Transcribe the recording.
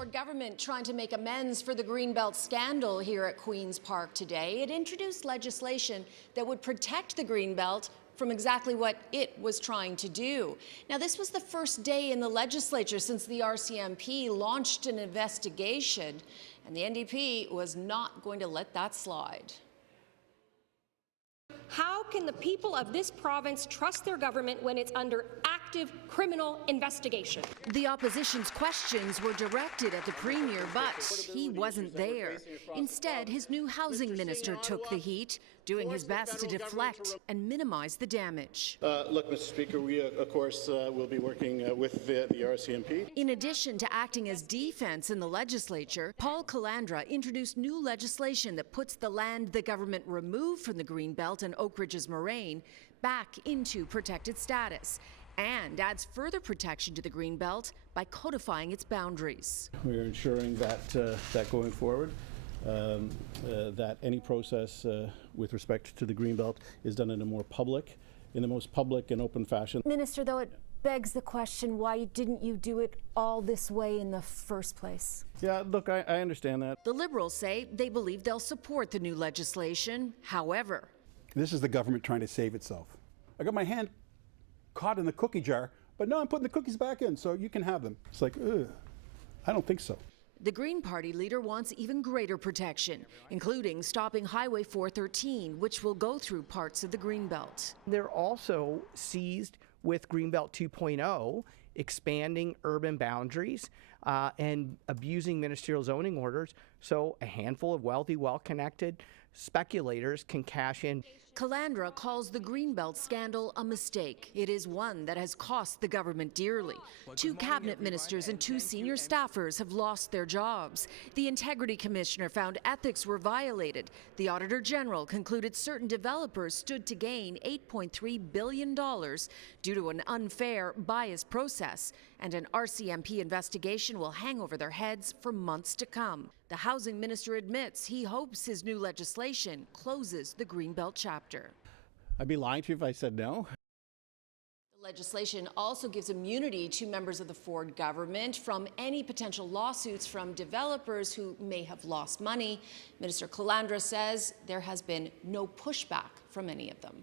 Ford government trying to make amends for the Greenbelt scandal here at Queen's Park today. It introduced legislation that would protect the Greenbelt from exactly what it was trying to do. Now, this was the first day in the legislature since the RCMP launched an investigation, and the NDP was not going to let that slide. How can the people of this province trust their government when it's under active criminal investigation? The opposition's questions were directed at the Premier, but he wasn't there. Instead, his new housing minister took the heat, doing his best to deflect and minimize the damage. Look, Mr. Speaker, we, of course, will be working with the RCMP. In addition to acting as defense in the legislature, Paul Calandra introduced new legislation that puts the land the government removed from the Greenbelt and Oak Ridge's moraine back into protected status, and adds further protection to the Greenbelt by codifying its boundaries. We are ensuring that that going forward, that any process with respect to the Greenbelt is done in the most public and open fashion. Minister, though, it begs the question, why didn't you do it all this way in the first place? Yeah, look, I understand that. The Liberals say they believe they'll support the new legislation. However, this is the government trying to save itself. I got my hand caught in the cookie jar, but no, I'm putting the cookies back in, so you can have them. It's like, ugh, I don't think so. the Green Party leader wants even greater protection, including stopping Highway 413, which will go through parts of the Greenbelt. They're also seized with Greenbelt 2.0, expanding urban boundaries and abusing ministerial zoning orders, so a handful of wealthy, well-connected speculators can cash in. Calandra calls the Greenbelt scandal a mistake. It is one that has cost the government dearly. 2 cabinet ministers and 2 senior staffers have lost their jobs. The Integrity Commissioner found ethics were violated. The Auditor General concluded certain developers stood to gain $8.3 billion due to an unfair, biased process. And an RCMP investigation will hang over their heads for months to come. The housing minister admits he hopes his new legislation closes the Greenbelt chapter. I'd be lying to you if I said no. The legislation also gives immunity to members of the Ford government from any potential lawsuits from developers who may have lost money. Minister Calandra says there has been no pushback from any of them.